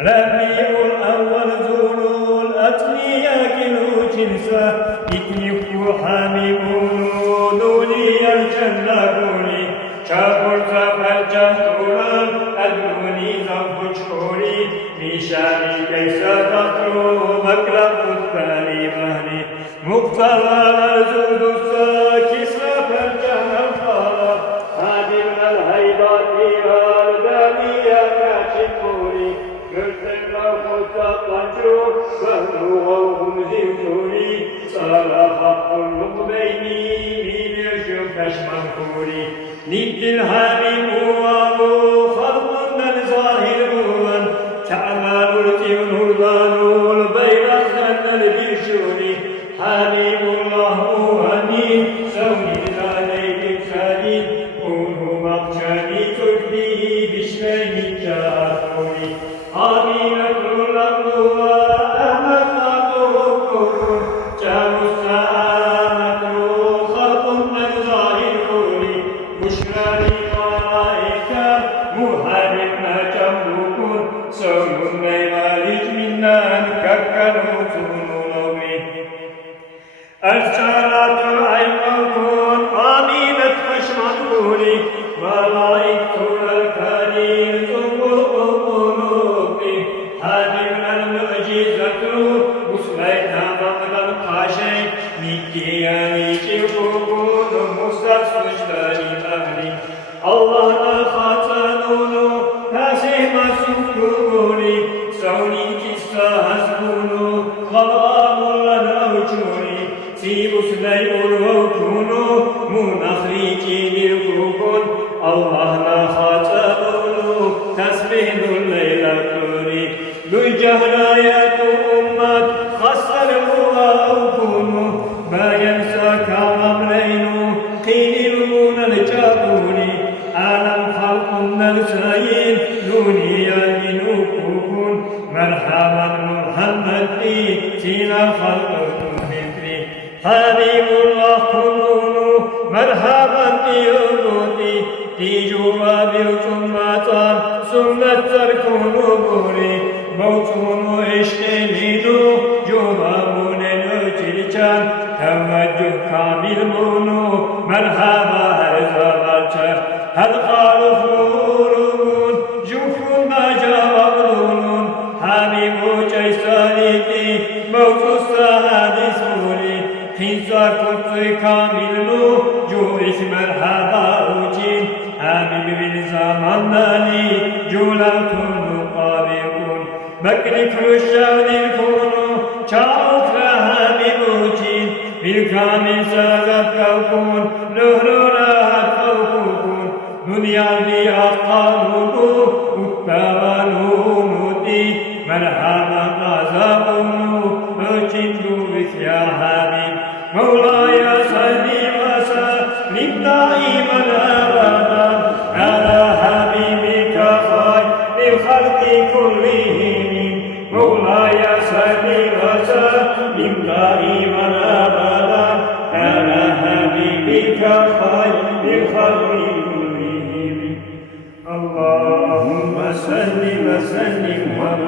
ربيع الأول زور الأتقياء كلو جنسا إتنيكو حاميمون دولي الجنة قولي شاكر سفر جهتورا أدوني زنف شوري ميشاني كيسا تطرو مكرب الثاني مهني مقتلى زود الساكي سفر جهنم هادمنا الهيبات الدانية كاشفوري gözlerine fotoğraflancu Gönlüğüm zivturi Sara hakkın beyni Bilirşim peşman kuri Nittil hamim uvavu Halkından zahir uvan Çağlarul tivnurdanul Beyraklardan bir şuri Habibullah muhanni Sevni zaleydik sadid Unu makçani Türkliği bişmeyni cahuri Aminetul Abdullah Ahmet Abdullah Çavuz Sa'ametru Halkun Zahir Kuli Muşrari Malaika Muharrimna Camlukun Sövün Meyvalic Minnan Kakkanutun Ulavi Es-salatu aymakun Aminet Haşman Kuli Malaiktul Al-Kadir Allah'a hatanunu kasih masuk kuburi Sauni kissa hasbunu Khalamullan avcuni Sibus leyur vavkunu Munahrici kubun Allah'a hatanunu tasbihul leylaturi Mücahrayatu ummat Khasarhu avkunu Bayansa kalamreynu Qililunal jabuni Alam halkunal sayin Duniyan ukukun Merhaban Muhammadi Sina halkun fikri Habibullah kununu Merhaban diyurudi Dijuva bilcummatan Sünnetler kunuburi Mevcunu eşkelidu Cumamunen öcilcan Teveccüh kamil bunu Merhaba her zamanca Her halufluğun Cufunda cevabluğun Habibu ceysalidi Mevcusta hadisuri Tinsa kutsu kamillu Cu'is merhaba ucin Habib bin zamandani Culatun muqabikun Beklik rüşşavdil kunu Çağukra habib ucin Bir kamil sağlat kavkun Nuhruna hat kavkukun Dünyavi akkanudu Uttavanumuti Merhaba gazabunu Öçindu ya habib Mevlaya salli ve sallim daimen abadan Ala habibika hayril halki kullihim Mevlaya salli ve sallim daimen abadan Ala habibika hayril halki kullihim Allahümme salli ve sellim ve